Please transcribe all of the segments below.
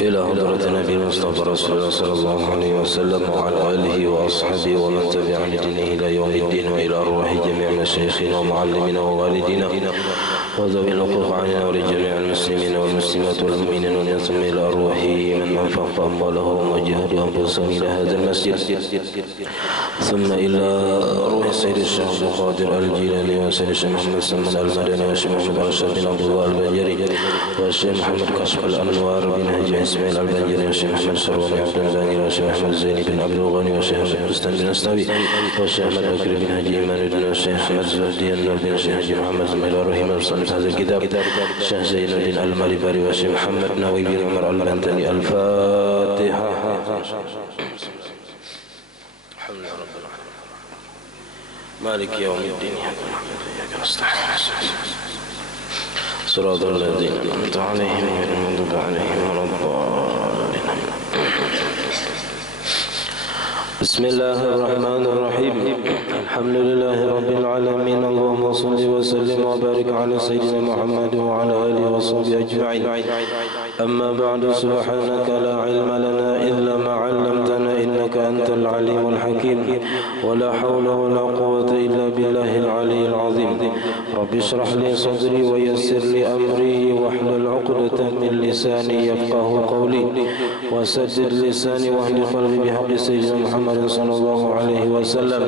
إلى حضرة النبي المصطفى رسول الله صلى الله عليه وسلم وعلى آله وأصحابه ومن تبع بدينه إلى يوم الدين، وإلى أرواح جميع مشايخنا ومعلمنا ووالدينا وذوي الحقوق عننا ولجميع المسلمين والمسلمات والمؤمنين والناس، إلى أرواح من أنفق أموالهم وجهدوا أنفسهم إلى هذا المسجد، ثم إلى روح سيد الشيخ عبد القادر الجيلاني وسيد الشيخ محمد سلمان المدني والشيخ محمد رشاد بن عبد الله البنجري والشيخ محمد كشف الأنوار بن هجي إسماعيل البنجري والشيخ محمد سروان عبد الباني والشيخ محمد زيني بن عبد الغني والشيخ محمد حسن بن أسنوي والشيخ محمد بكر بن هجي إيمان الدين والشيخ محمد زهدي النبي والشيخ حجي محمد زميل رحيم المصنف هذا الكتاب الشيخ زين الدين المالباري والشيخ محمد نووي بن عمر البنتني. الفاتحة. الحمد لله رب العالمين مالك يوم الدين إياك نستعين صراط الذين أنعمت عليهم غير المغضوب عليهم ولا الضالين. بسم الله الرحمن الرحيم. الحمد لله رب العالمين. اللهم صل وسلم وبارك على سيدنا محمد وعلى آله وصحبه أجمعين. أما بعد، سبحانك لا علم لنا إلا ما علمتنا إنك أنت العليم الحكيم، ولا حول ولا قوة إلا بالله العلي العظيم. رب اشرح لي صدري ويسر لي أمري واحلل عقدة من لساني يفقه قولي، وسدد لساني واهد قلبي بحق سيدنا محمد صلى الله عليه وسلم.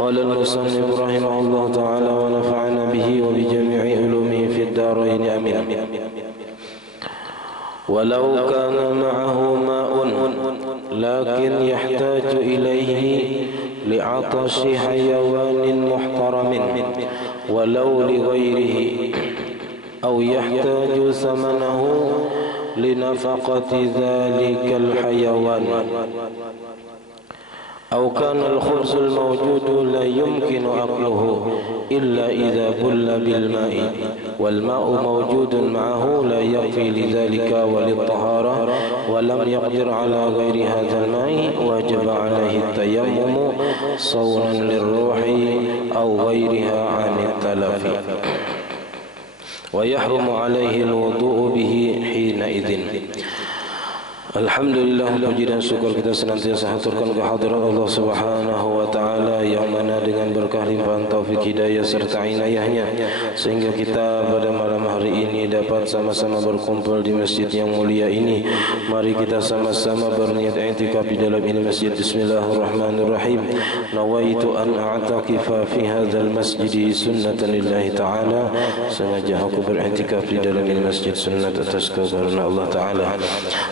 قال المصنف رحمه الله تعالى ونفعنا به وبجميع علومه في الدارين آمين. ولو كان معه ماء لكن يحتاج إليه لعطش حيوان محترم ولو لغيره، أو يحتاج ثمنه لنفقة ذلك الحيوان، أو كان الخبز الموجود لا يمكن أكله إلا إذا بل بالماء والماء موجود معه لا يكفي لذلك وللطهارة، ولم يقدر على غير هذا الماء، وجب عليه التيمم صونا للروح أو غيرها عن التلف، ويحرم عليه الوضوء به حينئذ. Alhamdulillah, puji dan syukur kita senantiasa haturkan kehadirat Allah Subhanahu wa taala yang mana dengan berkah limpahan taufik hidayah serta inayahnya sehingga kita pada malam hari ini dapat sama-sama berkumpul di masjid yang mulia ini. Mari kita sama-sama berniat i'tikaf di dalam ini masjid. Bismillahirrahmanirrahim. Nawaitu an a'takifa fi hadzal masjid sunnatan lillahi ta'ala. Sengaja aku beriktikaf di dalam ini masjid sunnat atas karunia Allah taala.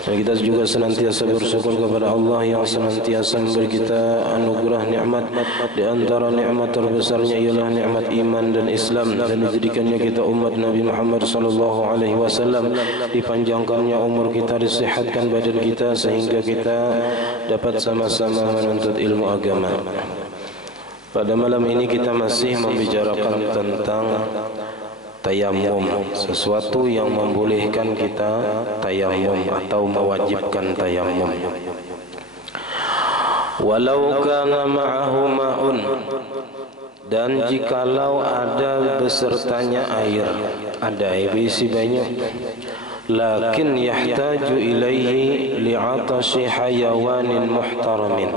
Dan kita juga senantiasa bersyukur kepada Allah yang senantiasa memberi kita anugerah nikmat. Di antara nikmat terbesarnya ialah nikmat iman dan Islam, dan dijadikannya kita umat Nabi Muhammad sallallahu alaihi wasallam, dipanjangkannya umur kita, disehatkan badan kita sehingga kita dapat sama-sama menuntut ilmu agama. Pada malam ini kita masih membicarakan tentang tayamum, sesuatu yang membolehkan kita tayamum atau mewajibkan tayamum. Walau kana ma'ahu ma'un, dan jikalau ada besertanya air, ada air berisi banyak, lakin yahtaju ilaihi li'atashi hayawanin muhtaramin,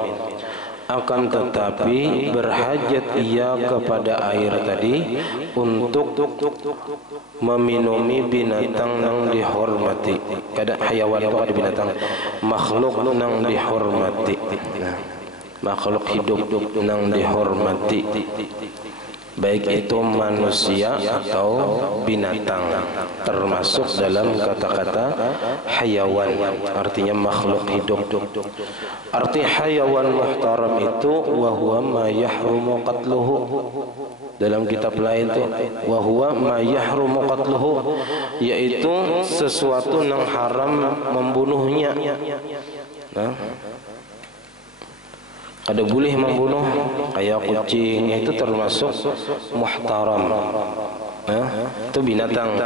akan tetapi berhajat ia kepada air tadi untuk meminumi binatang yang dihormati. Kada hayawan itu ada binatang, makhluk yang dihormati, makhluk hidup yang dihormati, baik itu manusia atau binatang, termasuk dalam kata-kata hayawan, artinya makhluk hidup. Arti hayawan muhtaram itu wa huwa ma yahrumu qatluhu. Dalam kitab lain itu wa huwa ma yahrumu qatluhu, yaitu sesuatu yang haram membunuhnya. Nah, ada boleh membunuh kayak kucing, itu termasuk muhtaram. Itu binatang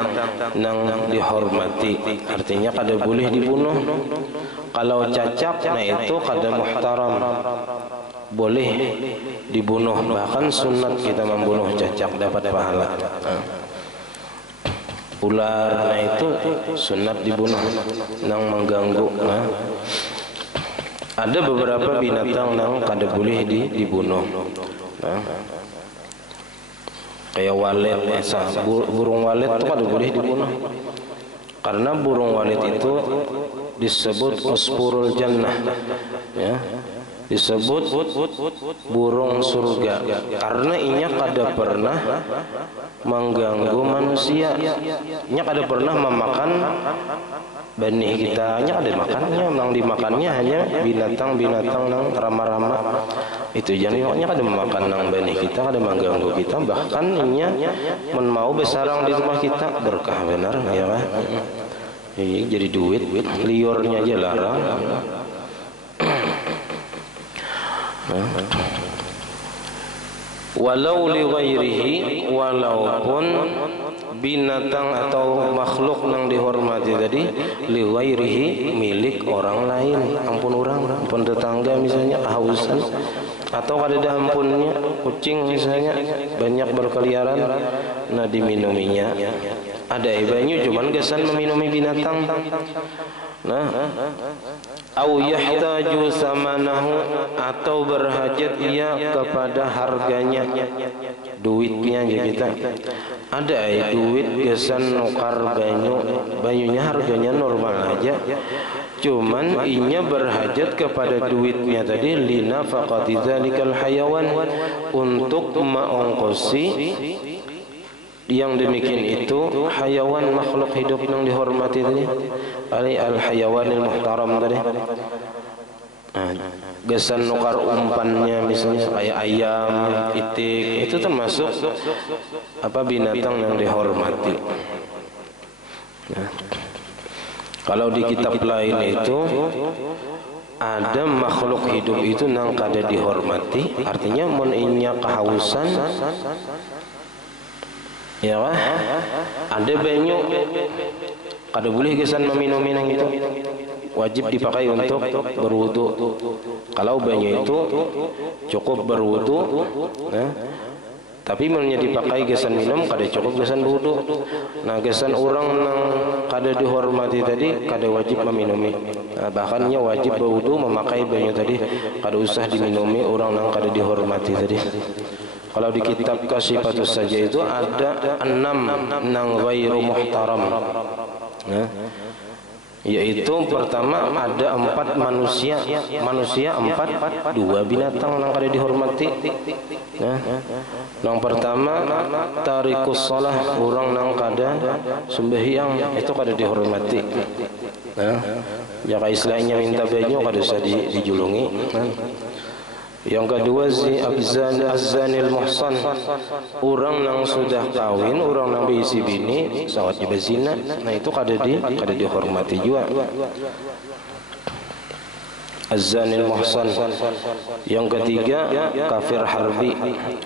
yang dihormati, artinya kada boleh dibunuh. Kalau cacak, nah itu kada muhtaram. boleh dibunuh, bahkan sunat kita membunuh cacak dapat pahala. Ular itu sunat dibunuh nang mengganggu. Ada beberapa binatang nang kada boleh dibunuh. Kayak walet, burung walet itu kada boleh dibunuh. Karena burung walet itu disebut usfurul jannah, ya, disebut burung surga karena inya kada pernah mengganggu manusia, inya kada pernah memakan benih kita, inya kada makannya, yang dimakannya hanya binatang-binatang nang rama-rama itu, jadi inya kada memakan nang benih kita, kada mengganggu kita, bahkan inya mau besarang di rumah kita, berkah benar ya Pak. Jadi duit, liurnya aja larang. Walau li ghairihi, walaupun binatang atau makhluk yang dihormati tadi li ghairihi, milik orang lain, ampun tetangga misalnya kehausan atau kada ampunnya, kucing misalnya banyak berkeliaran, nah diminuminya. Ada banyu cuman gesan meminumi binatang. Nah, au yahtaju samanahu, atau berhajat ia kepada harganya, duitnya aja kita. Ada duit gesan nukar banyunya harganya normal aja, cuman inya berhajat kepada duitnya tadi lina faqati dzalikal hayawan, untuk mengongkosi yang demikian itu hayawan, makhluk hidup yang dihormati tadi, al hayawanil muhtaram tadi. Gesan nukar umpannya misalnya kayak ayam, itik, itu termasuk apa binatang yang dihormati. Kalau di kitab lain itu ada makhluk hidup itu nang kada dihormati, artinya mun inya kehausan, ya kan? Ada banyu kada boleh gesan meminum yang itu, wajib dipakai untuk berwudu. Kalau banyu itu cukup berwudu, tapi mulanya dipakai gesan minum kada cukup gesan berwudu. Nah gesan orang yang kada dihormati tadi kada wajib meminumi, bahkannya wajib berwudu memakai banyu tadi, kada usah diminumi orang yang kada dihormati tadi. Kalau di kitab Kasyifatus saja itu ada 6 nang ghairu muhtaram, yaitu pertama ada 4 manusia 4, 2 binatang yang kada dihormati. Yang pertama tarikus shalah, orang yang kada sembahyang, itu kada dihormati. Jika istilahnya minta banyu kada usah dijulungi. Yang kedua az-zanil muhsan, orang yang sudah kawin, orang yang berisi bini, sawat berzina, nah itu kada dihormati juga. Az-zanil muhsan. Yang ketiga kafir harbi.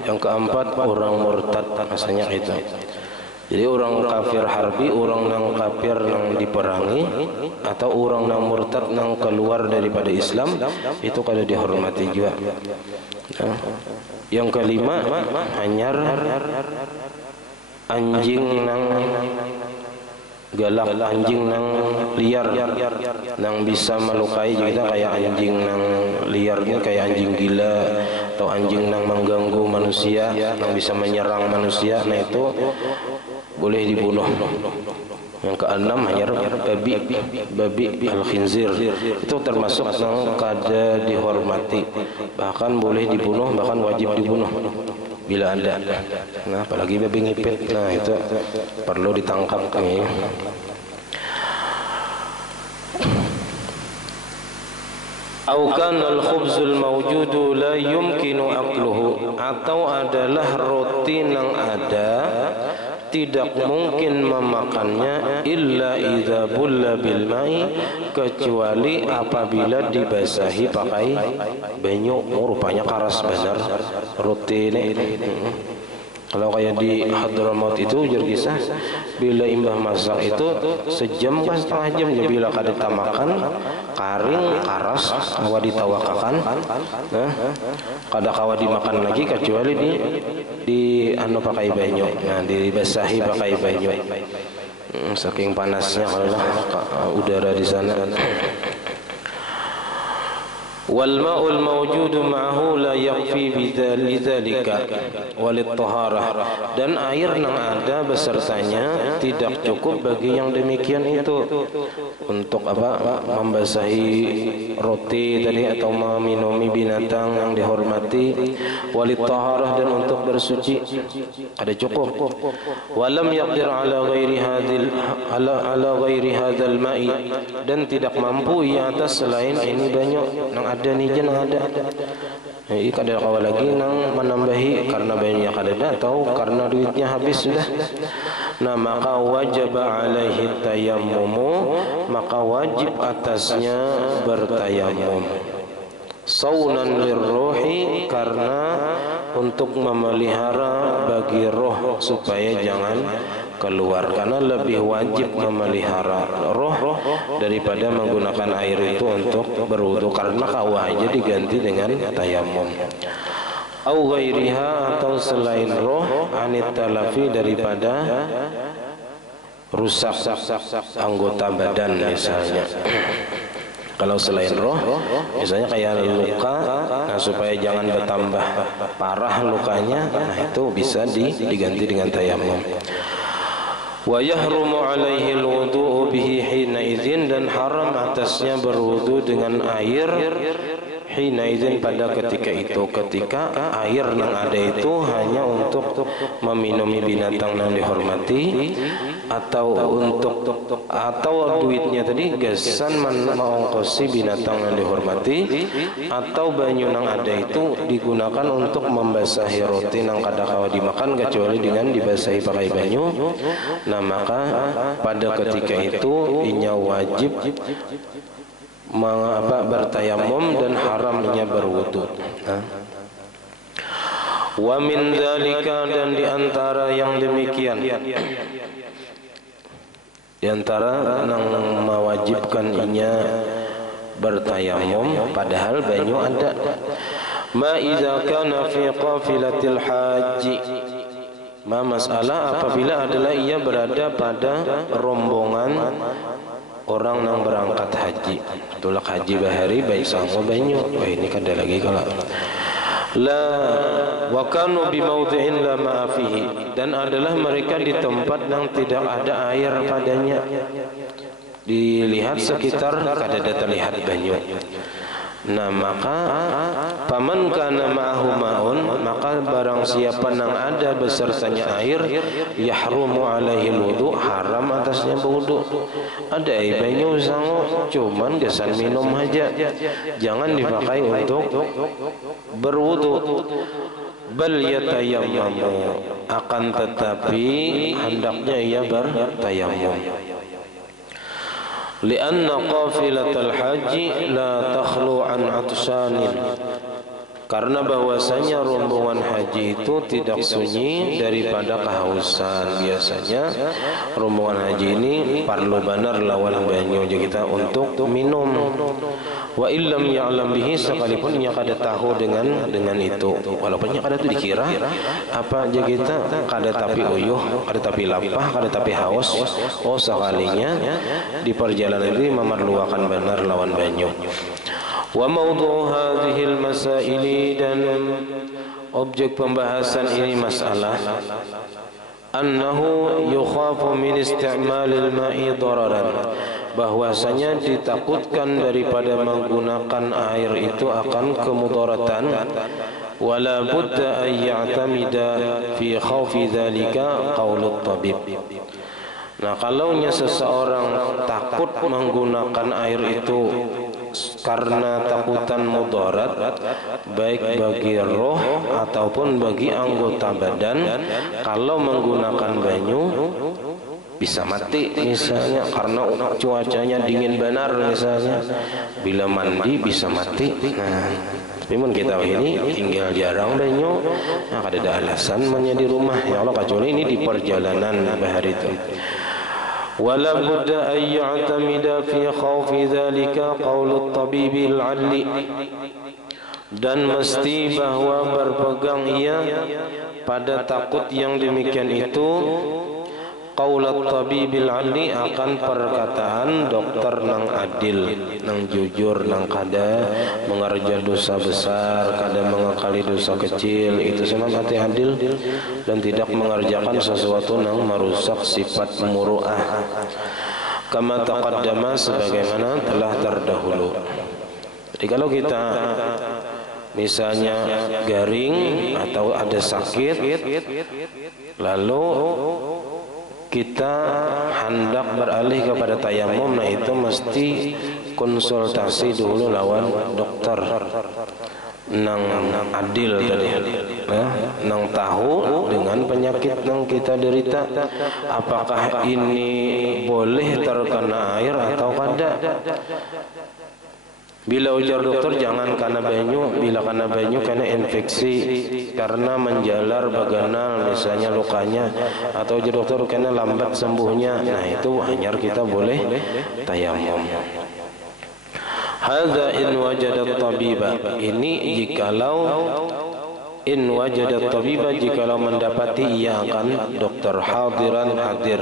Yang keempat orang murtad, maksudnya itu. Jadi orang kafir harbi, orang yang kafir yang diperangi, atau orang yang murtad yang keluar daripada Islam, itu kada dihormati juga. Yang kelima hanyar anjing nang galak, anjing nang liar nang bisa melukai kita, kayak anjing nang liar kayak anjing gila atau anjing nang mengganggu manusia, yang bisa menyerang manusia, nah itu boleh dibunuh. Yang keenam hanyar babi al-khinzir, itu termasuk yang kada dihormati, bahkan boleh dibunuh, bahkan wajib dibunuh bila ada. Nah apalagi babi ngipit, nah itu perlu ditangkap nih. Au kana al-khubzul mawjudu la yumkinu aqluhu, atau adalah roti yang ada tidak mungkin memakannya illa idza bulla bil mai, kecuali apabila dibasahi pakai banyu. Rupanya karas benar roti ini. Kalau kayak di Hadramaut itu ujar kisah, bila imbah masak itu sejam kan setengah jam, ya bila kada tamakan karing karas kawa ditawakakan, nah kada kawa dimakan lagi kecuali di anu pakai banyu, nah dibasahi pakai banyu. Saking panasnya kalau udara di sana. Wal ma'ul mawjudu ma'hu la yakfi bidzalika walid taharah, dan air yang ada besertanya tidak cukup bagi yang demikian itu untuk apa, membasahi roti tadi atau meminumi binatang yang dihormati, walid taharah, dan untuk bersuci ada cukup. Walam yaqdir ala ghairi hadzal ma'i, dan tidak mampu ia atas selain ini banyak yang ada nih jen ada. Jadi kada kawa lagi nang menambahi karena banyak ada atau karena duitnya habis sudah. Nah maka wajib alaihi tayammumu, maka wajib atasnya bertayamum. Saunan lirruhi, karena untuk memelihara bagi roh supaya jangan keluar, karena lebih wajib memelihara roh daripada menggunakan air itu untuk berwudu, karena kawa aja diganti dengan tayamum. Au ghairiha, atau selain roh, anit talafi, daripada rusak anggota badan misalnya. Kalau selain roh, misalnya kayak luka, nah supaya jangan bertambah parah lukanya, nah itu bisa diganti dengan tayamum. Wa yahrumu alaihi alwudu bihi hina idzin, dan haram atasnya berwudu dengan air hina idzin, pada ketika itu, ketika air yang ada itu hanya untuk meminumi binatang yang dihormati, atau duitnya tadi gasan mengongkosi binatang yang dihormati, atau banyu yang ada itu digunakan untuk membasahi roti yang kada kawa dimakan kecuali dengan dibasahi pakai banyu. Nah maka pada ketika itu inya wajib bertayamum dan haramnya berwudu. Wa min dzalika, dan diantara yang demikian, diantara yang mewajibkan inya bertayamum padahal banyu ada, ma idza kana fi qafilatil haji, masalah apabila adalah ia berada pada rombongan orang yang berangkat haji, tulak haji bahari baik sama banyu. Wah ini kada lagi kalau la wa kanu bi mawdi'in la ma'a fihi, dan adalah mereka di tempat yang tidak ada air padanya, dilihat sekitar kada ada terlihat banyu. Nah maka paman kana ma'ahu ma'un, maka barang siapa yang ada besertanya air, yahrumu alaihi wudu, haram atasnya berwudu. Ada air banyu sango, cuman gesan minum aja, jangan dipakai untuk berwudu. Bal yatayammamu, akan tetapi hendaknya ia bertayamum. Lianna qafilatal haji la takhlu an atsanin, karena bahwasanya rombongan haji itu tidak sunyi daripada kehausan. Biasanya rombongan haji ini perlu benar lawan banyu kita untuk minum. Wa illam ya'lam bihi, sekalipun ia kada tahu dengan itu, walaupun ia kada tu dikira apa aja kita kada tapi uyuh, kada tapi lapah, kada tapi haus, oh sekalinya di perjalanan ini memerlukan benar lawan banyu. Wa mawdu' hadhil masaili, dan objek pembahasan ini masalah annahu yukhafu min isti'malil ma'i dararan, bahwasanya ditakutkan daripada menggunakan air itu akan kemudaratan. Wala budda an ya'tamida fi khawfi dzalika qaulut tabib. Nah kalaunya seseorang takut menggunakan air itu karena takutan mudarat, baik bagi roh ataupun bagi anggota badan, kalau menggunakan banyu bisa mati misalnya karena cuacanya dingin benar misalnya, bila mandi bisa mati. Nah, tapi mun kita ini tinggal jarang banyu, nah kada ada alasan menjadi rumah ya Allah kecuali ini di perjalanan bahari itu. Wala budda an ya'tamida fi khawfi dhalika qawlu tabibil alli, dan mesti bahwa berpegang ia pada takut yang demikian itu qaulat tabibil ali, akan perkataan dokter nang adil, nang jujur, nang kada mengerja dosa besar, kada mengakali dosa kecil, itu sama arti adil, dan tidak mengerjakan sesuatu nang merusak sifat muru'ah, kama taqaddama, sebagaimana telah terdahulu. Jadi kalau kita misalnya garing atau ada sakit, lalu kita hendak beralih kepada tayamum, nah itu mesti konsultasi dulu lawan dokter nang adil tadi, nang tahu dengan penyakit nang kita derita, apakah ini boleh terkena air atau kada. Bila ujar dokter jangan karena banyu, bila karena banyu karena infeksi, karena menjalar baganal misalnya lukanya, atau ujar dokter karena lambat sembuhnya, nah itu hanya kita boleh tayamum. Hadza in wajadat tabiba, ini jikalau in wajadat tabiba, jikalau mendapati ia akan dokter hadiran, hadir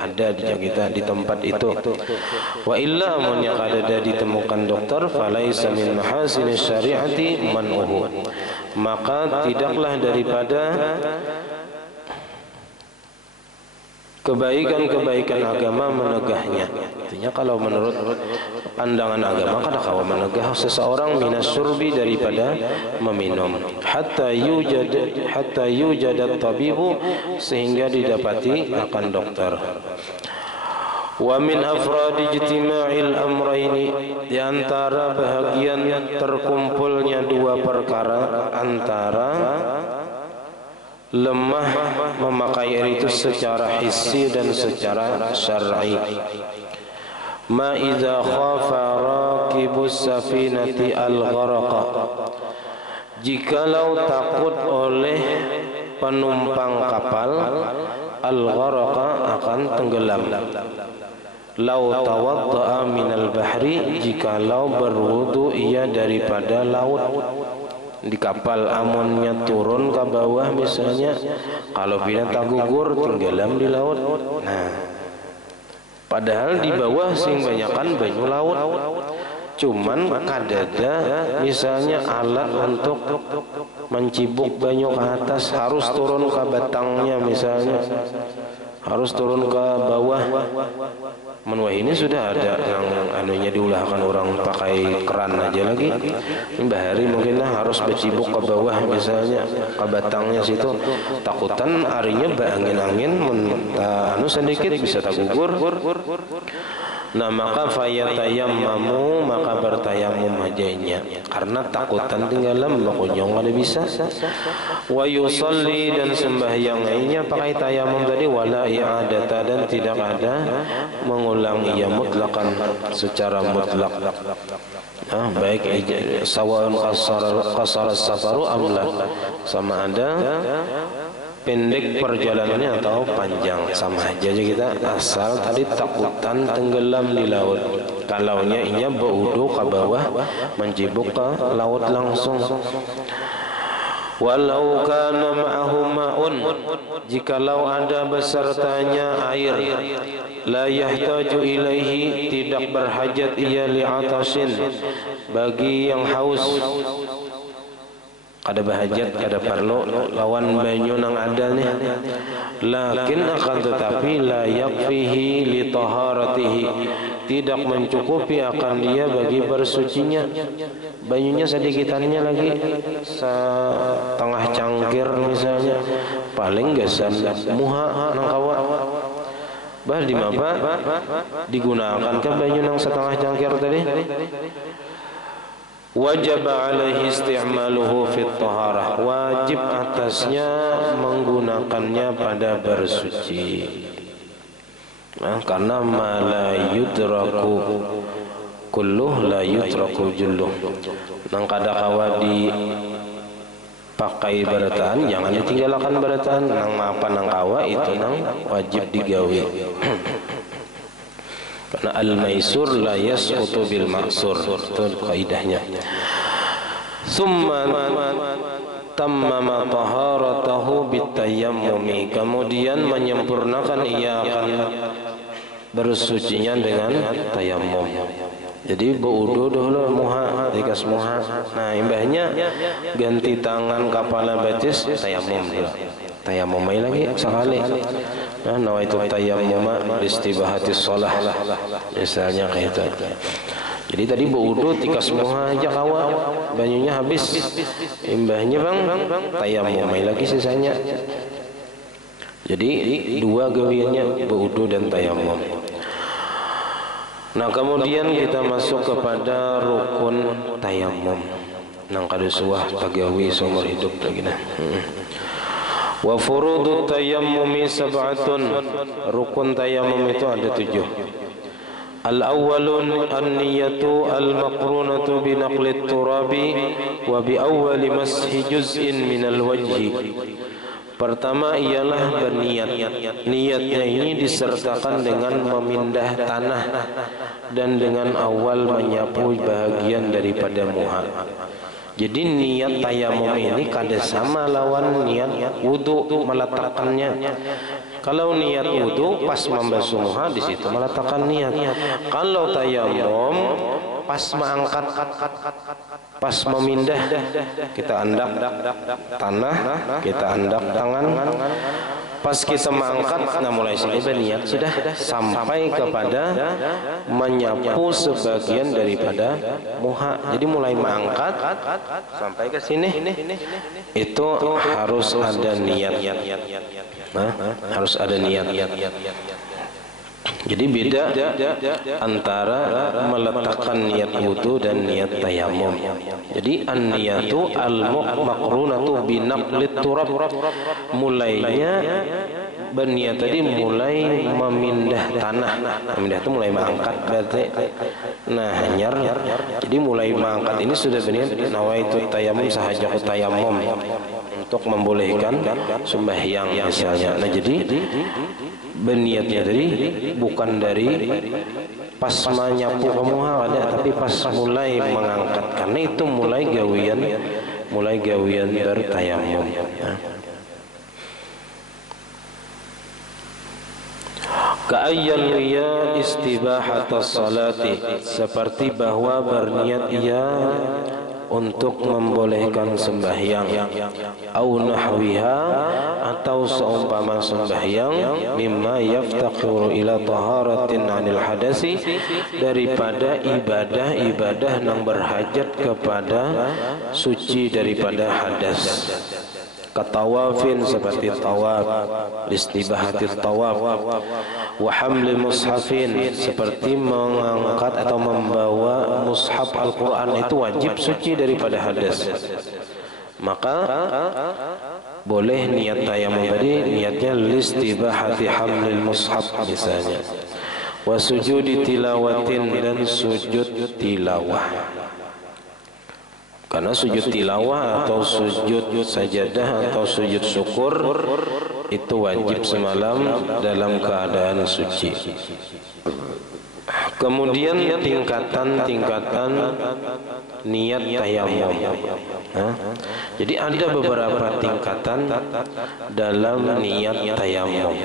ada di kita di tempat itu. Wa illa mun yang ada ditemukan dokter, falaisa min mahasin syariati man'uhu, maka tidaklah daripada kebaikan-kebaikan agama menegahnya. Artinya kalau menurut pandangan agama kada kawa menegah seseorang minas surbi, daripada meminum, hatta yujadat tabibu, sehingga didapati akan dokter. Wa min afradi ijtima'il amrayni, di antara bahagian terkumpulnya dua perkara, antara lemah memakai air itu secara hissi dan secara syar'i. Ma idza khafa raqibus safinati al-gharaqa, jikalau takut oleh penumpang kapal al-gharaqa, akan tenggelam. Lau tawadda'a minal bahri, jikalau berwudu ia daripada laut. Di kapal amonnya turun ke bawah misalnya, kalau bila tak gugur tenggelam di laut. Nah, padahal di bawah sing banyakan banyu laut, cuman kadada misalnya alat untuk mencibuk banyu ke atas, harus turun ke batangnya misalnya, harus turun ke bawah. Menwah ini sudah ada yang anunya diulahkan orang pakai keran aja lagi. Bahari mungkinlah harus bercibuk ke bawah misalnya, ke batangnya situ. Takutan arinya angin-angin anu sedikit bisa tak gugur. Nah maka fayatayammamu, maka bertayamum hajanya, karena takutan tinggalan bakonyong ada bisa. Wa yusalli, dan sembahyang lainnya pakai tayamum tadi, wala i'adata, dan tidak ada mengulang ia mutlakan secara mutlak. Baik sawaun qasara safaru amla, sama ada pendek perjalanannya atau panjang, sama aja kita, asal tadi takutan tenggelam di laut. Kalaunya inya berwudu ke bawah, mencibuk ke laut langsung. Walau kana ma'ahu ma'un, jikalau ada besertanya air, la yahtaju ilaihi, tidak berhajat ia li'atashin, bagi yang haus. Kada bahajat, kada perlu lawan banyu nang ada nih. Lakin akan tetapi la yakfihi li taharatihi, tidak mencukupi akan dia bagi bersucinya. Banyunya sedikitannya lagi setengah cangkir misalnya, paling gasan muha nang kawa. Bah di mapa digunakan ke banyu nang setengah cangkir tadi. Wajib alaihi isti'maluhu fit taharah, wajib atasnya menggunakannya pada bersuci. karena ma la yudraku kulluh la yutraku julluh. Nang kada kawa di pakai barataan jangan ditinggalkan barataan, nang mapan nang kawa itu nang wajib digawe. Karena al-maisur la yasqutu bil ma'sur, itu kaidahnya. Summa tammama taharatahu bitayammumi, kemudian menyempurnakan ia akan bersucinya dengan tayammum. Jadi berwudu dulu muha, dikas muha. Nah, imbahnya ganti tangan kepala batis tayammum dulu. Tayammum lagi sekali. Nah, nawaitu tayammum istibahati shalah. Misalnya kayak itu. Jadi tadi berwudu tikas muha aja kawa, banyunya habis. Imbahnya bang tayammum lagi sisanya. Jadi dua gawiannya berwudu dan tayammum. Nah, kemudian kita masuk kepada rukun tayammum. Nang kada suah pagawi seumur hidup lagi nah. Wa furudut tayammumi sab'atun. Rukun tayammum itu ada 7. Al-awwalun an-niyatu al-maqrunatu bi naqli turabi wa bi awwali mashi juz'in minal wajhi. Pertama ialah berniat. Niatnya ini disertakan dengan memindah tanah dan dengan awal menyapu bahagian daripada muha. Jadi niat tayamum ini kada sama lawan niat wudu meletakkannya. Kalau niat wudu pas membasuh muha di situ meletakkan niat. Kalau tayamum pas mengangkat, pas memindah, kita andak tanah, kita andak tangan. Pas kita mengangkat, nah mulai sini berniat sudah sampai kepada menyapu sebagian daripada muha. Jadi mulai mengangkat sampai ke sini itu harus ada niat. Harus ada niat. Jadi beda antara meletakkan niat wudu dan niat tayammum. Jadi an-niyatu al-maqrunatu bi naqlit turab. Mulainya berniat tadi mulai memindah tanah. Memindah itu mulai mengangkat berarti. Nah, hanyar. Jadi mulai mengangkat ini sudah berniat nawaitu tayammum sahajaku tayammum untuk membolehkan sembahyang misalnya. Nah, jadi berniatnya tadi bukan dari pas menyapu muha ada, tapi pas mulai mengangkat, karena itu mulai gawian bertayammum. Ka'ayyan liya istibahatas salati, seperti bahwa berniat ia untuk membolehkan sembahyang, au nahwiha, atau seumpama sembahyang, mimma yaftaqiru ila taharatin 'anil hadasi, daripada ibadah-ibadah yang berhajat kepada suci daripada hadas. Katawafin, seperti tawaf, istibahati tawaf. Wa hamli mushafin, seperti mengangkat atau membawa mushaf Al-Quran, itu wajib suci daripada hadas. Maka boleh niat tayammum tadi, niatnya listibahati hamlil mushaf misalnya. Wa sujudi tilawatin, dan sujud tilawah. Karena sujud tilawah atau sujud sajadah atau sujud syukur itu wajib semalam dalam keadaan suci. Kemudian tingkatan-tingkatan niat tayammum. Jadi ada beberapa tingkatan dalam niat tayammum.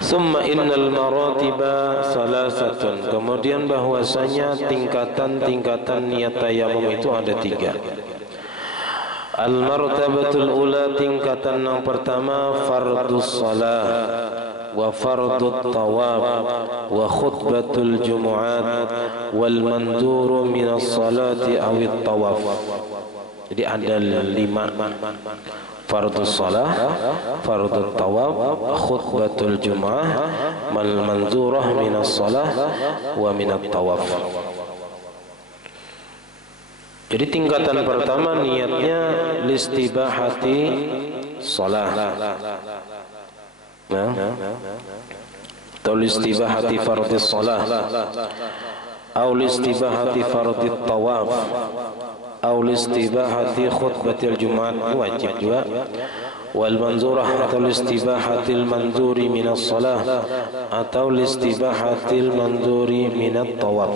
Summa innal maratiba salasatun, kemudian bahwasanya tingkatan-tingkatan niat tayammum itu ada 3. Al-martabatul ula, tingkatan yang pertama, fardus salah wa fardut tawaf wa khutbatul jumu'at wal manduru minas salati awit tawaf. Jadi ada 5. Fardus salah, fardut tawaf, khutbatul jumu'ah, mal manzurah minas salah wa minat tawaf. Jadi tingkatan pertama niatnya listibahati salah. Nah, atau listibahati fardhis shalah atau listibahati fardhit tawaf atau listibahati khutbatil jumat wajib juga wal manzurah atau listibahatil manzuri minas shalah atau listibahatil manzuri minat tawaf.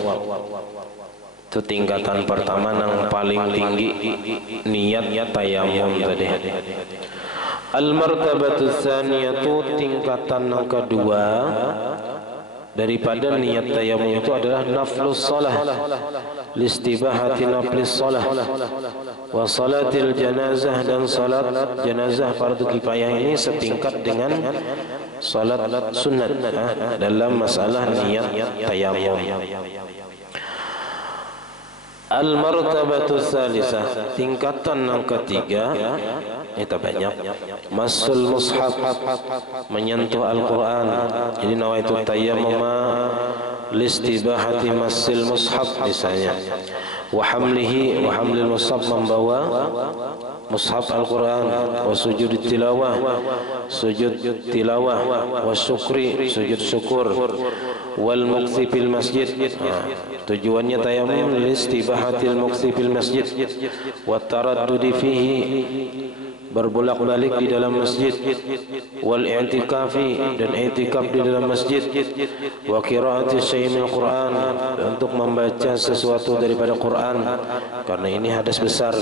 Itu tingkatan pertama yang paling tinggi niat tayamum tadi. Al-martabatu tsaniyatu tingkatan yang kedua daripada niat tayamum itu adalah naflus shalah, listibahati naflis shalah wa salatil janazah, dan salat jenazah fardu kifayah ini setingkat dengan salat sunat dalam masalah niat tayamum. Al-martabatu tsalisah tingkatan yang ketiga itu banyak masul mushaf, menyentuh Al-Quran. Jadi nawaitu tayammum listibahati masil mushaf misalnya, wa hamlihi, wa hamlil mushaf, membawa mushaf Al-Quran, wa sujud tilawah, sujud tilawah, wa syukri, sujud syukur, wal muqsi fil masjid. Tujuannya tayamum listibahatil muqsi fil masjid wa taraddudi fihi, berbolak-balik di dalam masjid, wal i'tikafi, dan i'tikaf di dalam masjid, wa qiraati syai'in minal Qur'an, untuk membaca sesuatu daripada Quran karena ini hadas besar,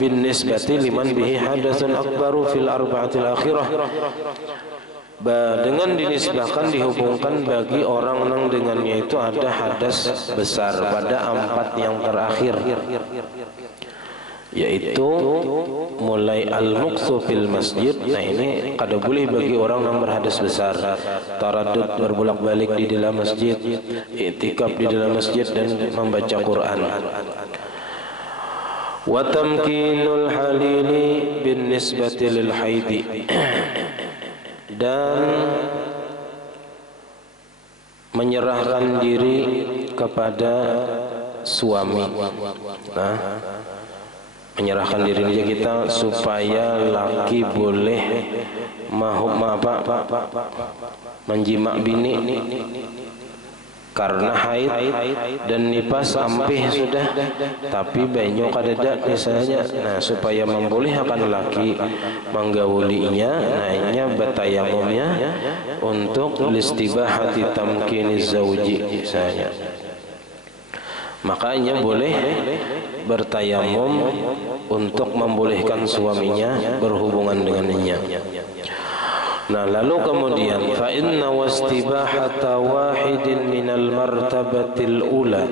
bin nisbati liman bihi hadasun akbaru fil arba'atil akhirah, dengan dinisbahkan, dihubungkan bagi orang yang dengannya itu ada hadas besar pada 4 yang terakhir, yaitu mulai al-muqsu fil masjid. Nah ini kada boleh bagi orang yang berhadas besar, taraddud, berbolak-balik di dalam masjid, i'tikaf di dalam masjid, dan membaca Quran. Wa tamkinul halili bin nisbati lil haidi, dan menyerahkan diri kepada suami. Nah, menyerahkan diri kita supaya laki boleh menjima bini karena haid dan nifas ampih sudah, tapi banyak kadada misalnya. Nah, supaya membolehkan laki menggaulinya, nahnya bertayamumnya untuk listibahati tamkiniz zauji misalnya. Makanya boleh bertayamum untuk membolehkan suaminya berhubungan dengannya. Nah, lalu kemudian fa inna wastibahata wahidin minal martabatil ula,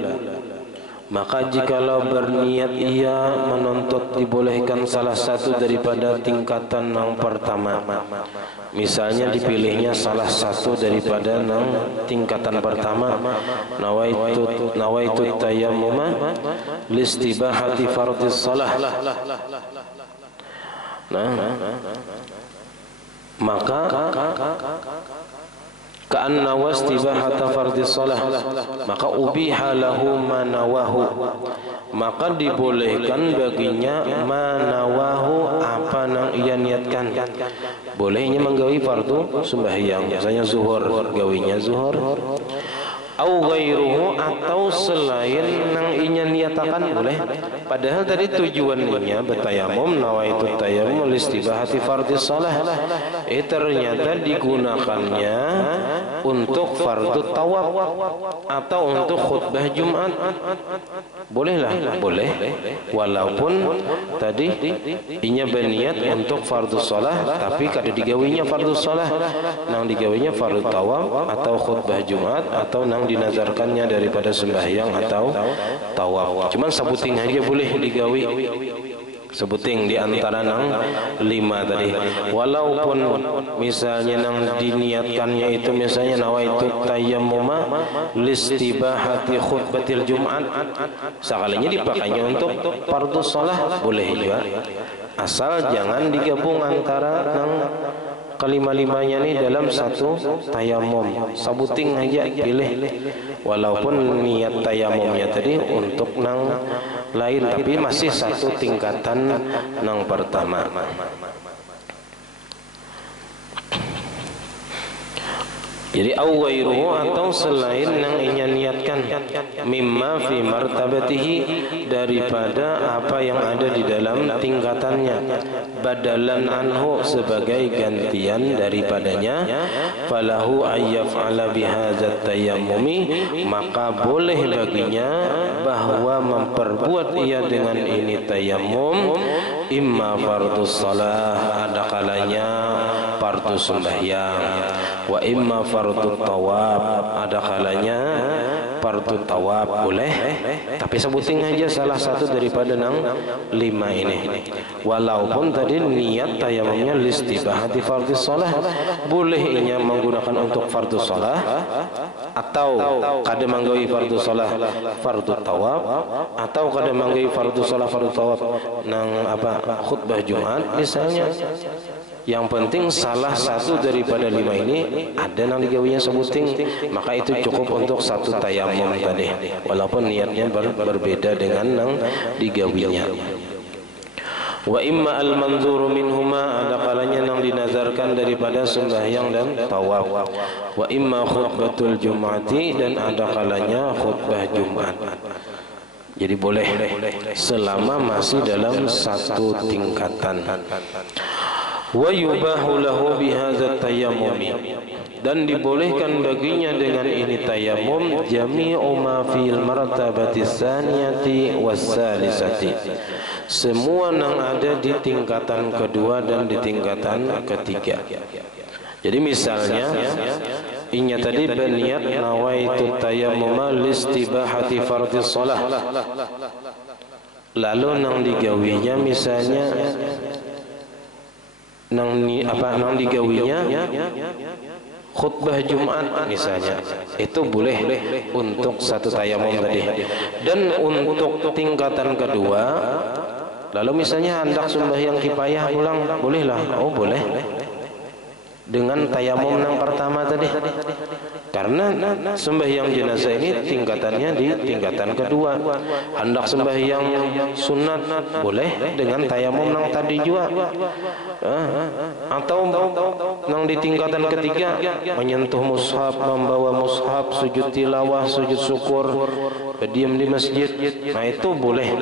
maka jikalau berniat ia menuntut dibolehkan salah satu daripada tingkatan yang pertama, misalnya dipilihnya salah satu daripada tingkatan pertama, nawaitu tayammuma listibahati fardhis shalah. Nah, maka ka'anna wastibahata fardhis shalah, maka ubiha lahu manawahu, maka dibolehkan baginya manawahu, apa yang ia niatkan. Bolehnya menggawi fardu sembahyang, misalnya zuhur, gawinya zuhur, au ghairuhu, atau selain yang ia niatakan boleh. Padahal tadi tujuannya bertayamum, nawaitu tayammum listibahati fardhis shalah, ternyata digunakannya untuk fardu tawaf atau untuk khutbah Jumat. Bolehlah, boleh, walaupun tadi inya berniat untuk fardu shalah, tapi kada digawinya fardu shalah, nang digawinya fardu tawaf atau khutbah Jumat, atau nang dinazarkannya daripada sembahyang atau tawaf. Cuman sebuting aja boleh digawi, sebuting di antara nang 5 tadi. Walaupun misalnya nang diniatkannya itu misalnya nawaitu tayammuma listibahati khutbatil Jumat, sekalinya dipakainya untuk fardu shalah, boleh juga, asal jangan digabung antara nang kelima-limanya ini dalam satu tayamum. Sabuting aja pilih, walaupun niat tayamumnya tadi untuk nang lain, tapi masih satu tingkatan nang pertama. Jadi au ghairuhu atau selain yang ia niatkan mimma fi martabatihi daripada apa yang ada di dalam tingkatannya, badalan anhu sebagai gantian daripadanya, falahu ayyaf'ala bihadzat tayammumi, maka boleh baginya bahwa memperbuat ia dengan ini tayammum, imma fardus shalah, ada kalanya fardu sembahyang, wa imma fardu tawab, ada kalanya fardu tawab boleh, tapi sebutin aja salah satu daripada 5 ini. Walaupun tadi niat tayamumnya listibahati fardhu shalah, boleh inya menggunakan untuk fardu shalah atau kada manggawi fardu shalah fardu tawab, atau kada manggawi fardu shalah fardu tawab nang apa khutbah Jumat misalnya. Yang penting salah satu daripada 5 ini ada yang digawinya sebuting, maka itu cukup untuk satu tayamum tadi, walaupun niatnya berbeda dengan yang digawinya. Wa imma al-manzuru minhuma, ada kalanya yang dinazarkan daripada sembahyang dan tawaf. Wa imma khutbatul jum'ati, dan ada kalanya khutbah Jumat. Jadi boleh selama masih dalam satu tingkatan. Wa yubahu lahu bihadzat tayammumi, dan dibolehkan baginya dengan ini tayamum jami'u ma fil martabati tsaniyati wassalisati, semua yang ada di tingkatan kedua dan di tingkatan ketiga. Jadi misalnya inya tadi berniat nawaitu tayammuma listibahati fardhis shalah, lalu nang digawinya misalnya nang digawinya khutbah Jumat misalnya, itu boleh untuk satu tayamum tadi. Dan untuk tingkatan kedua, lalu misalnya hendak sembahyang kifayah ulang, bolehlah. Oh boleh dengan tayamum yang pertama tadi, karena sembahyang jenazah ini tingkatannya di tingkatan kedua. Hendak sembahyang sunat boleh dengan tayamum yang tadi juga, atau yang di tingkatan ketiga menyentuh mushaf, membawa mushaf, sujud tilawah, sujud syukur, berdiam di masjid, nah itu boleh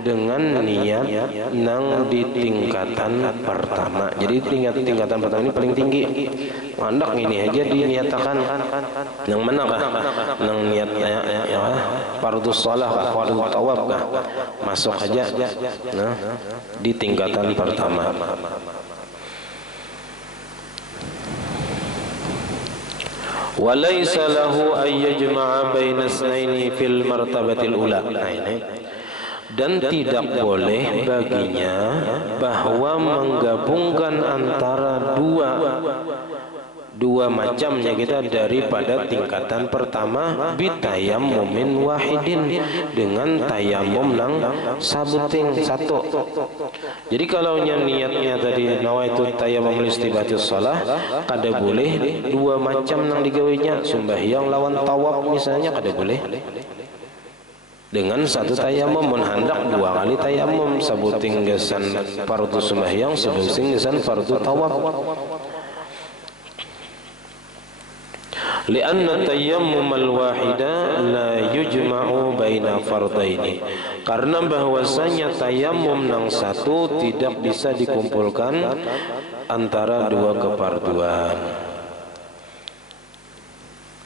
dengan niat yang di tingkatan pertama. Jadi tingkatan pertama ini paling tinggi. Hendak ini aja diniatakan yang mana kah? Yang niatnya fardhu shalah kah, fardhu tawab kah? Masuk aja di tingkatan pertama. Walaysa lahu ay yajma'a baina itsnaini fil martabatil ula. Nah ini, dan tidak boleh baginya bahwa menggabungkan antara dua macamnya kita daripada tingkatan pertama bitayammumin wahidin, dengan tayamum nang sabuting satu. Jadi kalau niatnya tadi nawaitu tayammum listibatis shalah, kada boleh dua macam nang digawinya, sembahyang lawan tawaf misalnya kada boleh dengan satu tayamum. Hendak 2 kali tayamum, sabuting gesan fardu sembahyang, sabuting gesan fardu tawaf. Lianna tayammum al-wahida la yujma'u baina fardaini, karena bahwasanya tayamum yang satu tidak bisa dikumpulkan antara 2 kefarduan.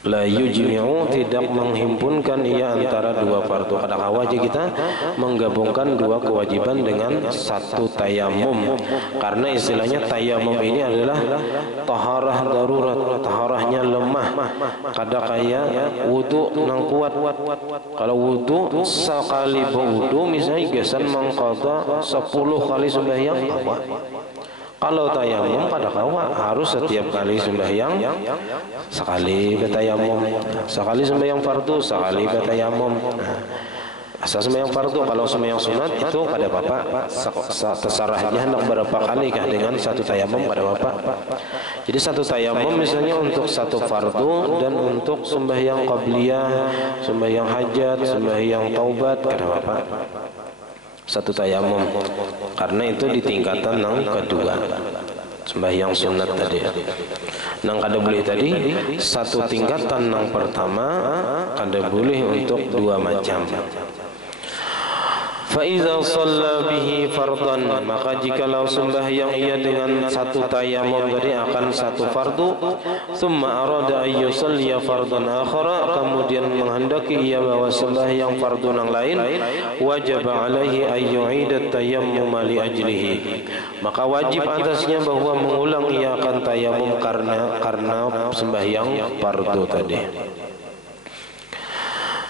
La yujmi'u, tidak menghimpunkan ia antara 2 fardu. Kadang wajib kita menggabungkan 2 kewajiban dengan satu tayamum, karena istilahnya tayamum ini adalah taharah darurat, taharahnya lemah. Kada kaya wudu nang kuat. Kalau wudu sekali berwudu misalnya gesan mengqadha 10 kali sembahyang apa? Kalau tayamum pada kawa harus setiap kali sembahyang sekali bertayamum, sekali sembahyang fardu sekali bertayamum. Asal sembahyang fardu, kalau sembahyang sunat itu kada apa-apa, terserah aja hendak berapa kali kah dengan satu tayamum kada apa. Jadi satu tayamum misalnya untuk satu fardu, dan untuk sembahyang qabliyah, sembahyang hajat, sembahyang taubat kada apa. Satu tayamum, karena itu di tingkatan yang kedua sembahyang sunat tadi. Nang kada boleh tadi satu tingkatan nang pertama kada boleh untuk dua macam. Faiza shalla bihi fardan, maka jikalau sembahyang ia dengan satu tayamum tadi akan satu fardu, thumma arada ay yusalliya fardan akhara, kemudian menghendaki ia bahwa sembahyang fardu yang lain, wajib alaihi ay yu'ida tayammum li ajlihi, maka wajib atasnya bahwa mengulang ia akan tayamum karena sembahyang fardu tadi.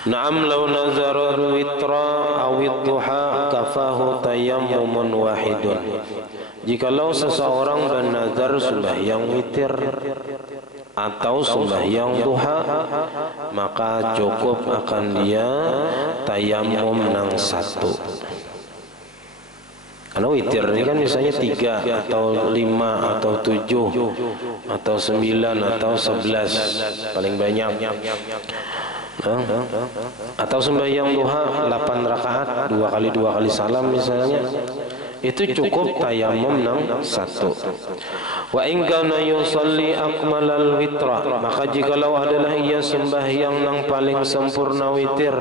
Na'am law nazara witra awid duha kafahu tayammumun wahidun. Jikalau seseorang bernazar sembahyang witir atau sembahyang duha, maka cukup akan dia tayamum nang satu. Karena witir ini kan misalnya 3 atau 5 atau 7 atau 9 atau 11 paling banyak. Atau sembahyang duha 8 rakaat 2 kali salam misalnya, itu cukup tayamum nang satu. Wa in kana yusalli akmalal witra, maka jikalau adalah ia sembahyang nang paling sempurna witir.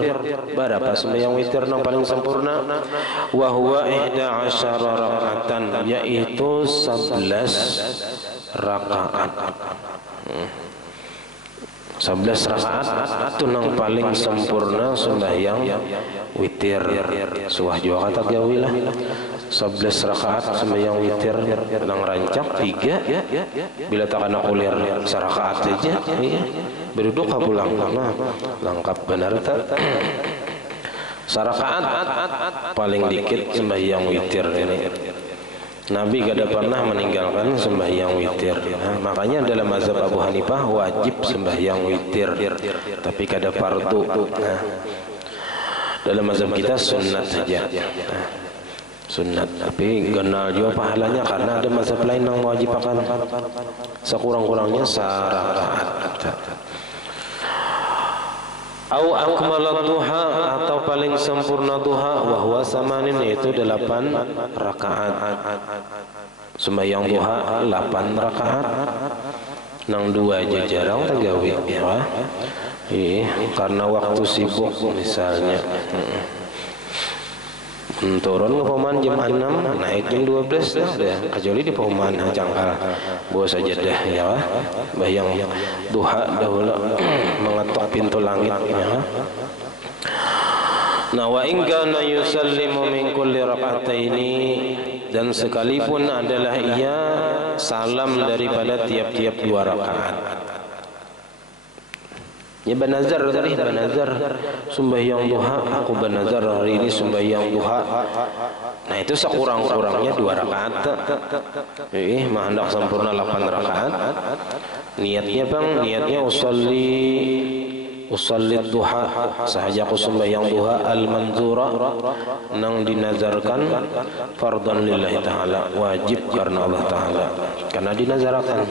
Berapa sembahyang witir nang paling sempurna? Wa huwa 11 rakaatan, yaitu 11 rakaat. 11 rakaat itu nang paling sempurna sembahyang witir. Suah juga kata gawi lah 11 rakaat sembahyang witir nang rancak 3 bila tak kena kuliah serakaat saja berduduk pulang. Nah, lengkap benar tak? Serakaat paling dikit sembahyang witir ini. Nabi kada pernah meninggalkan sembahyang witir. Nah, makanya dalam mazhab Abu Hanifah wajib sembahyang witir, tapi kada fardu. Nah, dalam mazhab kita sunat saja. Nah, sunat, tapi kenal juga pahalanya karena ada mazhab lain yang wajib akan sekurang-kurangnya sarakaat. Au akmalat duha, atau paling sempurna duha, wahwa samanin, yaitu 8 rakaat. Sembahyang duha 8 rakaat nang 2 aja jarang tagawi ya. Karena waktu sibuk misalnya. Turun ke Pauman jam 6, naik jam 12 dah. Kecuali di Pauman jangkal bos saja dah ya. Bayang duha dahulu mengetuk pintu langit ya. Nah, wa in kana yusallimu min kulli rak'ataini, dan sekalipun adalah ia salam daripada tiap-tiap 2 rakaat. Ya banazar tadi, banazar sembahyang duha, aku banazar hari ini sembahyang duha. Nah, itu sekurang-kurangnya 2 rakaat. Mah hendak sempurna 8 rakaat. Niatnya bang, niatnya usolli duha, sahaja aku sembahyang duha al-manzura nang dinazarkan fardhan lillahi ta'ala, wajib karena Allah Ta'ala, karena dinazarkan.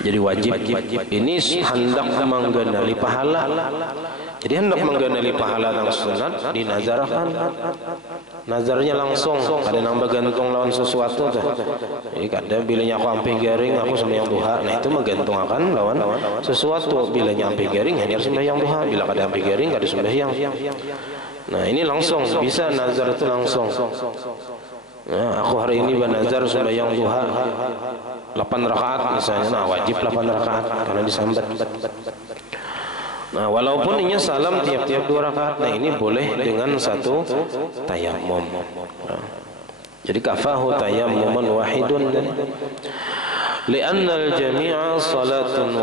Jadi wajib ini hendak menggenali pahala. Jadi hendak menggenali pahala yang sunat dinazarkan. Nazarnya langsung, ada nang bergantung lawan sesuatu tuh. Jadi kada bilanya aku ampih garing aku sembahyang duha. Nah, itu menggantung akan lawan sesuatu. Bilanya ampih garing hanya sembahyang duha, bila kada ampih garing kada sembahyang. Nah, ini langsung bisa nazar itu langsung. Nah, aku hari ini bernazar sembahyang duha 8 rakaat misalnya. Nah, wajib 8 rakaat karena disambat. Nah, walaupun ini salam tiap-tiap 2 rakaat, nah ini boleh dengan satu tayammum. Nah, jadi kafahu tayammuman wahidun. Li'anna al-jami'a salatun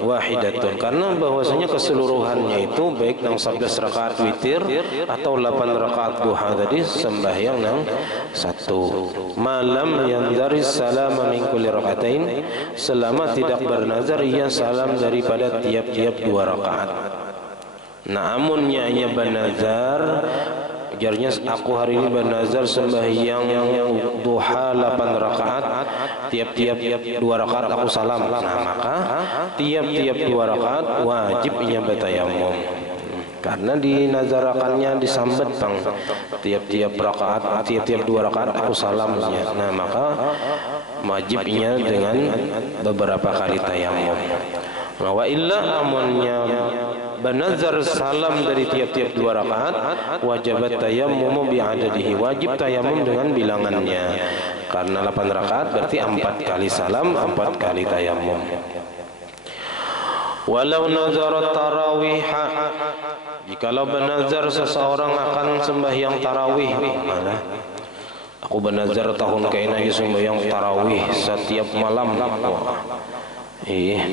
wahidatun, karena bahwasanya keseluruhannya itu baik nang 11 rakaat witir atau 8 rakaat duha tadi sembahyang nang satu. Malam yandaris salama min kulli rakaatain, selama tidak bernazar ia salam daripada tiap-tiap 2 rakaat. Namunnya ia bernazar, ujarnya aku hari ini bernazar sembahyang duha 8 rakaat, tiap-tiap 2 rakaat aku salam. Nah, maka tiap-tiap 2 rakaat wajib ia bertayamum. Karena dinazarakannya disambat bang, tiap-tiap rakaat, tiap-tiap 2 rakaat aku salamnya. Nah, maka wajibnya dengan beberapa kali tayamum. Nah, wa illa amunnya banazar salam dari tiap-tiap 2 rakaat, wajibat tayammum bi'adadihi, wajib tayamum dengan bilangannya. Karena 8 rakaat berarti 4 kali salam, 4 kali tayamum. Walau nazar tarawih, jikalau bernazar seseorang akan sembahyang tarawih, mana? Aku bernazar tahun kain aja sembahyang tarawih setiap malam.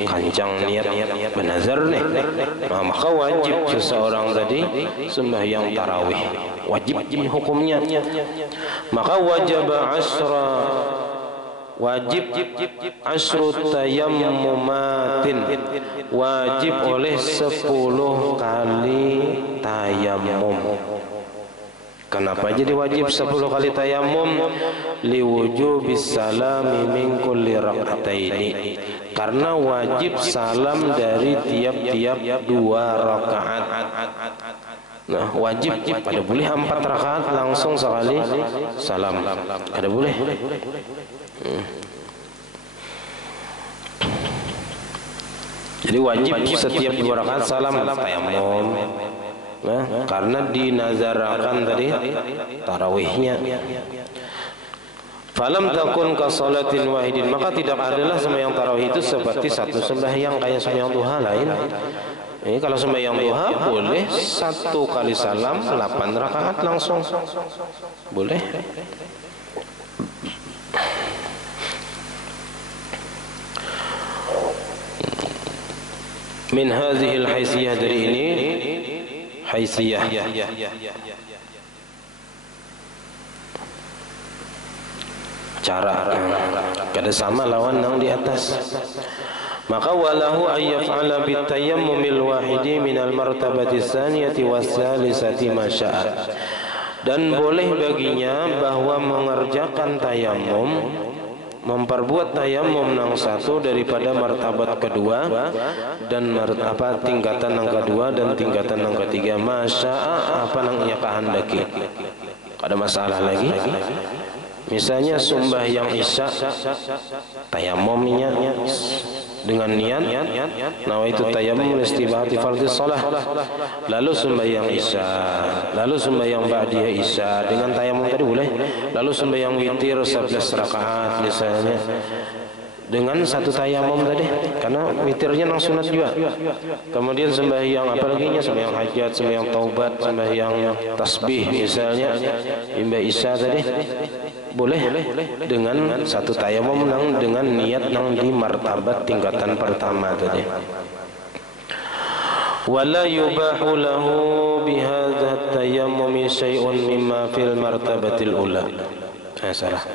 Kancang niat bernazar nih. Nah, maka wajib seseorang tadi sembahyang tarawih, wajib hukumnya. Maka wajib asru tayammumatin, wajib oleh 10 kali tayamum. Kenapa jadi wajib 10 kali tayamum? Liwujubis salami min kulli rak'ataini, karena wajib salam dari tiap-tiap 2 rakaat. Nah, wajib pada boleh 4 rakaat langsung sekali salam, ada boleh. Jadi wajib setiap 2 rakaat salam tayamum. Nah, karena dinazarakan tadi tarawihnya. Falam takun ka salatin wahidin, maka tidak adalah sembahyang tarawih itu seperti satu sembahyang kayak sembahyang duha lain. Ini kalau sembahyang duha boleh 1 kali salam 8 rakaat langsung. Boleh. Min hadhil haysiyah, dari ini haysiyah, cara kada sama lawan yang di atas. Maka walahu ayyaf'ala bitayammumil wahidi minal martabati tsaniyati wassalisati ma syaa, dan boleh baginya bahwa mengerjakan tayamum, memperbuat tayamum yang satu daripada martabat kedua dan tingkatan yang kedua dan tingkatan yang ketiga, masya'a, apa yang ia kehendaki. Ada masalah lagi? Misalnya sembahyang isya, tayamumnya dengan niat nawaitu tayammum istibahati fardhi shalah, lalu sembahyang isya, lalu sembahyang ba'diyah isya dengan tayamum tadi boleh, lalu sembahyang witir 11 rakaat misalnya dengan 1 tayamum tadi, karena witirnya nang sunat juga. Kemudian sembahyang apa lagi nya, sembahyang hajat, sembahyang taubat, sembahyang tasbih misalnya imba isya tadi boleh dengan 1 tayamum dengan niat yang di martabat tingkatan pertama tadi. Wala yubahu lahu bihadza tayammum syai'un mimma fil martabatil ula. Salah.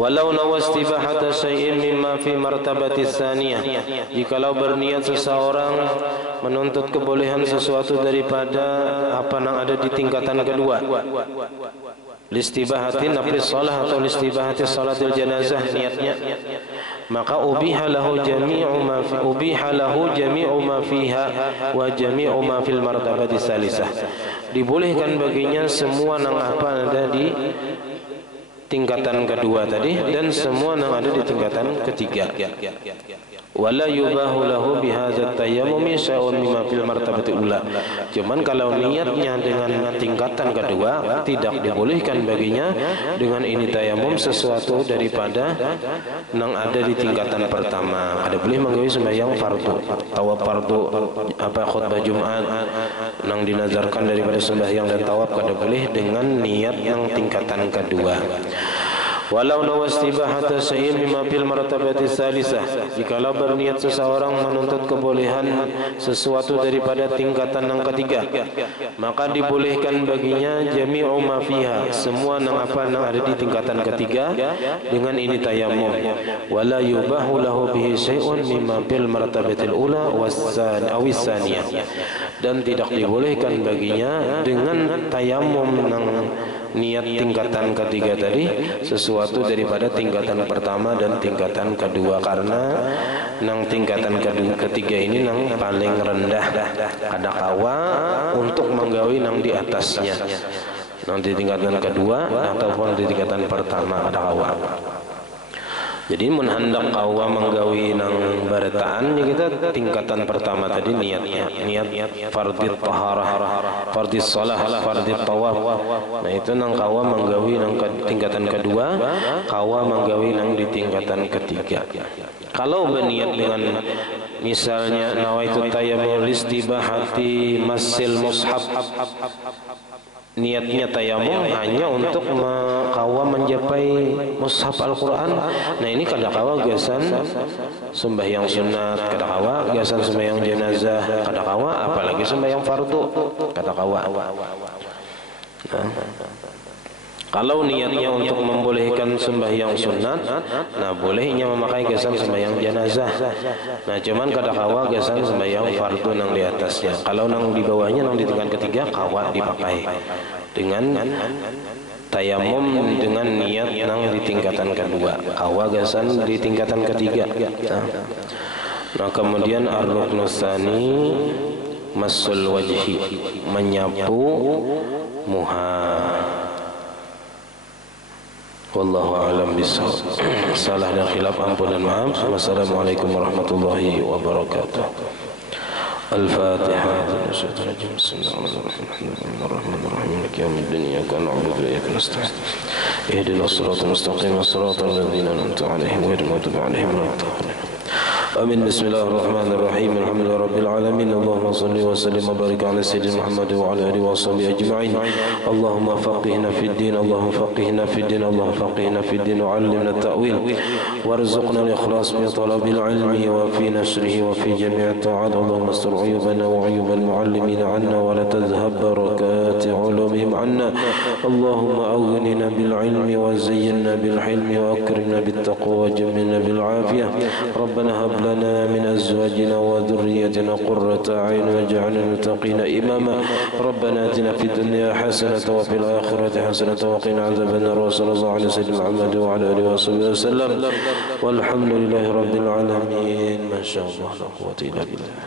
Walau nawastibahata syai'in mimma fi martabati tsaniyah, jikalau berniat seseorang menuntut kebolehan sesuatu daripada apa yang ada di tingkatan kedua, listibahati nafli shalah atau listibahati salatil janazah niatnya, maka ubiha lahu jami'u ma fiha wa jami'u ma fil martabati tsalisah, dibolehkan baginya semua yang apa ada di tingkatan kedua tadi dan semua yang ada di tingkatan ketiga. Wala yubahu lahu bihadzat tayammum syai'un mimma fil martabati ula. Cuman kalau niatnya dengan tingkatan kedua, tidak dibolehkan baginya dengan ini tayamum sesuatu daripada yang ada di tingkatan pertama. Ada boleh menggawi sembahyang fardu, tawaf fardu, apa khutbah Jumat yang dinazarkan daripada sembahyang dan tawaf, kada boleh dengan niat yang tingkatan kedua. Walau nawastibahata syai'in mimma fil martabati tsalisah, jikalau berniat seseorang menuntut kebolehan sesuatu daripada tingkatan yang ketiga, maka dibolehkan baginya jami'u ma fiha, semua yang apa yang ada di tingkatan ketiga dengan ini tayamum. Wala yubahu lahu bihi syai'un mimma fil martabatil ula awis tsaniyah, dan tidak dibolehkan baginya dengan tayamum yang niat tingkatan ketiga tadi sesuatu daripada tingkatan pertama dan tingkatan kedua, karena nang tingkatan ketiga ini nang paling rendah, ada kawa untuk menggawi nang di atasnya, nang di tingkatan kedua ataupun di tingkatan pertama ada kawa. Jadi mun hendak kawa menggawi nang barataan ya kita tingkatan pertama tadi niatnya, niat fardhu taharah, fardhu shalah, fardhu tawaf. Nah itu nang kawa menggawi nang tingkatan kedua, kawa menggawi nang di tingkatan ketiga. Kalau berniat dengan misalnya nawaitu tayammum istibahati masil mushaf, niatnya tayamum hanya untuk kawa mencapai mushaf Al-Quran. Nah ini kada kawa gasan sembahyang sunat, kada kawa gasan sembahyang jenazah, kada kawa apalagi sembahyang fardu, kada kawa. Nah, kalau niatnya untuk membolehkan sembahyang sunat, nah bolehnya memakai gasan sembahyang jenazah. Nah cuman kada kawa gasan sembahyang fardu nang di atasnya. Kalau nang di bawahnya nang di tingkat ketiga kawa dipakai dengan tayamum dengan niat nang di tingkatan kedua, kawa gasan di tingkatan ketiga. Nah kemudian ar-ruknus tsani masul wajhi, menyapu muha. Wallahu a'lam bishawab. Salah dan khilaf ampun dan maaf. Wassalamualaikum warahmatullahi wabarakatuh. Al-Fatihah. Bismillahirrahmanirrahim. Maliki yaumiddin. Iyyaka na'budu wa iyyaka nasta'in. Ihdinas siratal mustaqim. Siratal ladzina an'amta 'alaihim ghairil maghdubi 'alaihim waladdallin. Amin. Bismillahirrahmanirrahim. Alhamdulillahi rabbil alamin. Allahumma shalli wa sallim wa barik ala sayyidina Muhammad wa ala alihi wa sahbihi ajma'in. Allahumma faqihna fid din, Allahumma faqihna fid din, Allahumma faqihna fid din wa 'allimna at-ta'wil warzuqna al-ikhlas fi talabil ilmi wa fi nashrihi wa fi jami' at-ta'at. Allahumma astur 'uyubana wa 'uyub al-mu'allimin 'anna wa la tadhhab barakat 'ulumihim 'anna. Allahumma aghnina bil 'ilmi wa zayyinna bil hilmi wa akrimna bit taqwa wa jammilna bil 'afiyah. Rabbana hab لنا من أزواجنا وذريتنا قرة أعين واجعلنا للمتقين إماما. ربنا آتنا في الدنيا حسنة وفي الآخرة حسنة وقنا عذاب النار. وصلى الله على سيدنا محمد وعلى آله وصحبه وسلم والحمد لله رب العالمين. ما شاء الله لا قوة إلا بالله.